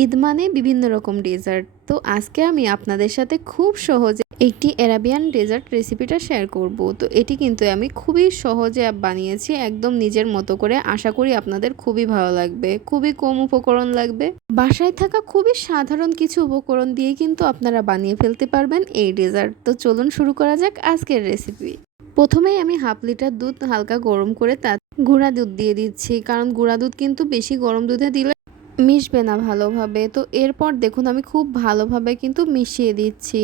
ঈদ মানে বিভিন্ন রকম ডেজার্ট। তো আজকে আমি আপনাদের সাথে খুব সহজে একটি অ্যারাবিয়ান ডেজার্ট রেসিপিটা শেয়ার করব। তো এটি কিন্তু আমি খুবই সহজে বানিয়েছি, একদম নিজের মতো করে। আশা করি আপনাদের খুবই ভালো লাগবে, খুবই কম উপকরণ লাগবে। বাসায় থাকা খুবই সাধারণ কিছু উপকরণ দিয়ে কিন্তু আপনারা বানিয়ে ফেলতে পারবেন এই ডেজার্ট। তো চলুন শুরু করা যাক আজকের রেসিপি। প্রথমেই আমি হাফ লিটার দুধ হালকা গরম করে তা গুঁড়া দুধ দিয়ে দিচ্ছি, কারণ গুঁড়া দুধ কিন্তু বেশি গরম দুধে দিলে মিশবে না ভালোভাবে। তো এরপর দেখুন, আমি খুব ভালোভাবে কিন্তু মিশিয়ে দিচ্ছি।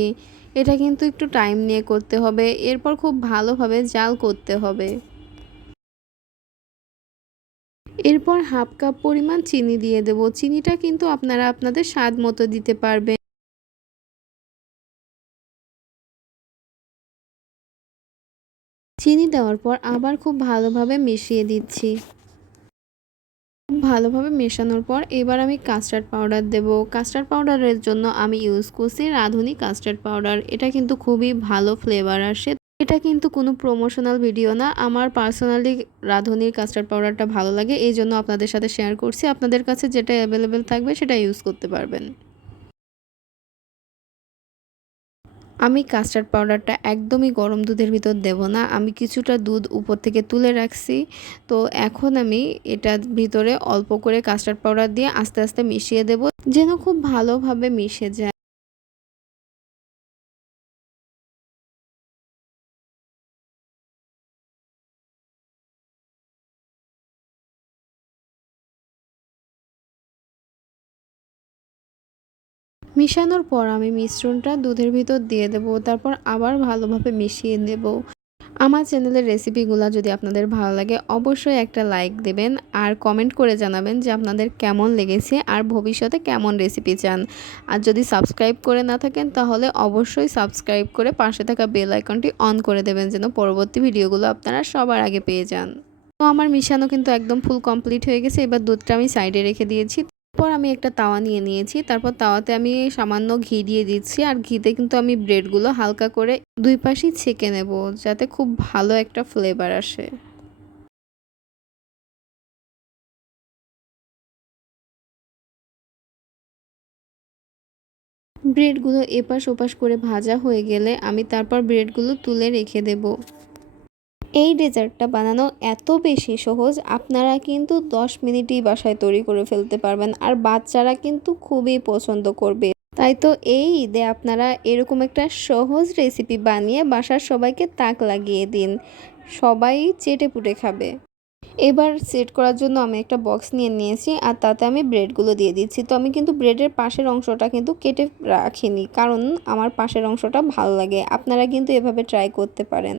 এটা কিন্তু একটু টাইম নিয়ে করতে হবে। এরপর খুব ভালোভাবে জাল করতে হবে। এরপর হাফ কাপ পরিমাণ চিনি দিয়ে দেব। চিনিটা কিন্তু আপনারা আপনাদের স্বাদ মতো দিতে পারবেন। চিনি দেওয়ার পর আবার খুব ভালোভাবে মিশিয়ে দিচ্ছি। ভালোভাবে মেশানোর পর এবার আমি কাস্টার্ড পাউডার দেব। কাস্টার্ড পাউডারের জন্য আমি ইউজ করছি রাঁধুনি কাস্টার্ড পাউডার এটা কিন্তু খুবই ভালো ফ্লেভার আসে। এটা কিন্তু কোনো প্রমোশনাল ভিডিও না। আমার পার্সোনালি রাঁধুনির কাস্টার্ড পাউডারটা ভালো লাগে। এই জন্য আপনাদের সাথে শেয়ার করছি। আপনাদের কাছে যেটা অ্যাভেলেবেল থাকবে সেটা ইউজ করতে পারবেন। আমি কাস্টার্ড পাউডারটা একদমই গরম দুধের ভিতর দেব না। আমি কিছুটা দুধ উপর থেকে তুলে রাখছি। তো এখন আমি এটার ভিতরে অল্প করে কাস্টার্ড পাউডার দিয়ে আস্তে আস্তে মিশিয়ে দেব। যেন খুব ভালোভাবে মিশে যায়। মিশানোর পর আমি মিশ্রণটা দুধের ভিতর দিয়ে দেব, তারপর আবার ভালোভাবে মিশিয়ে দেব। আমার চ্যানেলের রেসিপিগুলো যদি আপনাদের ভালো লাগে, অবশ্যই একটা লাইক দেবেন আর কমেন্ট করে জানাবেন যে আপনাদের কেমন লেগেছে আর ভবিষ্যতে কেমন রেসিপি চান। আর যদি সাবস্ক্রাইব করে না থাকেন, তাহলে অবশ্যই সাবস্ক্রাইব করে পাশে থাকা বেল আইকনটি অন করে দেবেন যেন পরবর্তী ভিডিওগুলো আপনারা সবার আগে পেয়ে যান। তো আমার মিশানো কিন্তু একদম ফুল কমপ্লিট হয়ে গেছে। এবার দুধটা আমি সাইডে রেখে দিয়েছি। তারপর আমি একটা তাওয়া নিয়ে নিয়েছি। তারপর তাওয়াতে আমি সামান্য ঘি দিয়ে দিচ্ছি। আর ঘিতে কিন্তু আমি ব্রেডগুলো হালকা করে দুই পাশেই ছেঁকে নেব, যাতে খুব ভালো একটা ফ্লেভার আসে। ব্রেডগুলো এপাশ ওপাশ করে ভাজা হয়ে গেলে আমি তারপর ব্রেডগুলো তুলে রেখে দেব। এই ডেজার্টটা বানানো এত বেশি সহজ, আপনারা কিন্তু দশ মিনিটেই বাসায় তৈরি করে ফেলতে পারবেন আর বাচ্চারা কিন্তু খুবই পছন্দ করবে। তাই তো এই ঈদে আপনারা এরকম একটা সহজ রেসিপি বানিয়ে বাসার সবাইকে তাক লাগিয়ে দিন। সবাই চেটে পুটে খাবে। এবার সেট করার জন্য আমি একটা বক্স নিয়ে নিয়েছি আর তাতে আমি ব্রেডগুলো দিয়ে দিচ্ছি। তো আমি কিন্তু ব্রেডের পাশের অংশটা কিন্তু কেটে রাখিনি, কারণ আমার পাশের অংশটা ভালো লাগে। আপনারা কিন্তু এভাবে ট্রাই করতে পারেন।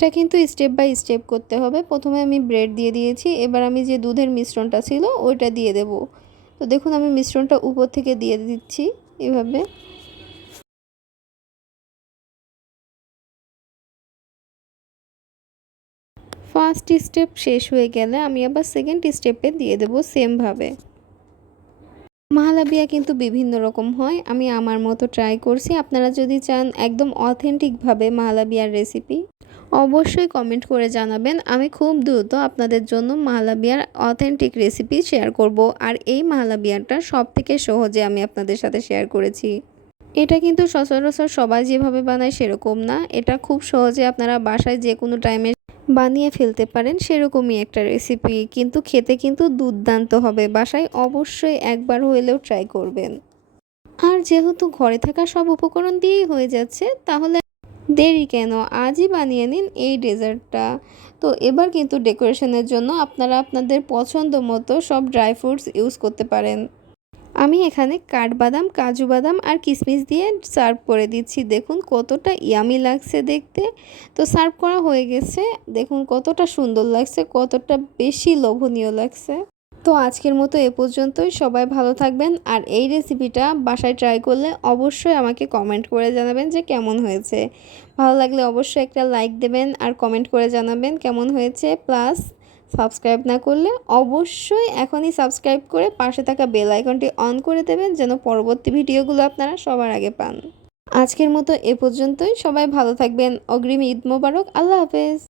এটা কিন্তু স্টেপ বাই স্টেপ করতে হবে। প্রথমে আমি ব্রেড দিয়ে দিয়েছি, এবার আমি যে দুধের মিশ্রণটা ছিল ওইটা দিয়ে দেব। তো দেখুন আমি মিশ্রণটা উপর থেকে দিয়ে দিচ্ছি এভাবে। ফার্স্ট স্টেপ শেষ হয়ে গেলে আমি আবার সেকেন্ড স্টেপে দিয়ে দেব সেমভাবে মাহালাবিয়া কিন্তু বিভিন্ন রকম হয়, আমি আমার মতো ট্রাই করছি। আপনারা যদি চান একদম অথেন্টিকভাবে মাহালাবিয়ার রেসিপি অবশ্যই কমেন্ট করে জানাবেন। আমি খুব দ্রুত আপনাদের জন্য মাহালাবিয়ার অথেন্টিক রেসিপি শেয়ার করব। আর এই মাহালাবিয়ারটা সব থেকে সহজে আমি আপনাদের সাথে শেয়ার করেছি। এটা কিন্তু সচরাচর সবাই যেভাবে বানায় সেরকম না। এটা খুব সহজে আপনারা বাসায় যে কোনো টাইমে বানিয়ে ফেলতে পারেন সেরকমই একটা রেসিপি কিন্তু খেতে কিন্তু দুর্দান্ত হবে। বাসায় অবশ্যই একবার হইলেও ট্রাই করবেন। আর যেহেতু ঘরে থাকা সব উপকরণ দিয়েই হয়ে যাচ্ছে, তাহলে দেরি কেন? আজই বানিয়ে নিন এই ডেজার্টটা। তো এবার কিন্তু ডেকোরেশনের জন্য আপনারা আপনাদের পছন্দ মতো সব ড্রাই ফ্রুটস ইউজ করতে পারেন। আমি এখানে কাঠবাদাম, কাজু বাদাম আর কিশমিশ দিয়ে সার্ভ করে দিচ্ছি। দেখুন কতটা ইয়ামি লাগছে দেখতে। তো সার্ভ করা হয়ে গেছে। দেখুন কতটা সুন্দর লাগছে, কতটা বেশি লোভনীয় লাগছে। তো আজকের মতো এ পর্যন্তই। সবাই ভালো থাকবেন আর এই রেসিপিটা বাসায় ট্রাই করলে অবশ্যই আমাকে কমেন্ট করে জানাবেন যে কেমন হয়েছে। ভালো লাগলে অবশ্যই একটা লাইক দেবেন আর কমেন্ট করে জানাবেন কেমন হয়েছে। প্লাস সাবস্ক্রাইব না করলে অবশ্যই এখনই সাবস্ক্রাইব করে পাশে থাকা বেল আইকনটি অন করে দেবেন যেন পরবর্তী ভিডিওগুলো আপনারা সবার আগে পান। আজকের মতো এ পর্যন্তই। সবাই ভালো থাকবেন। অগ্রিম ঈদ মোবারক। আল্লাহ হাফেজ।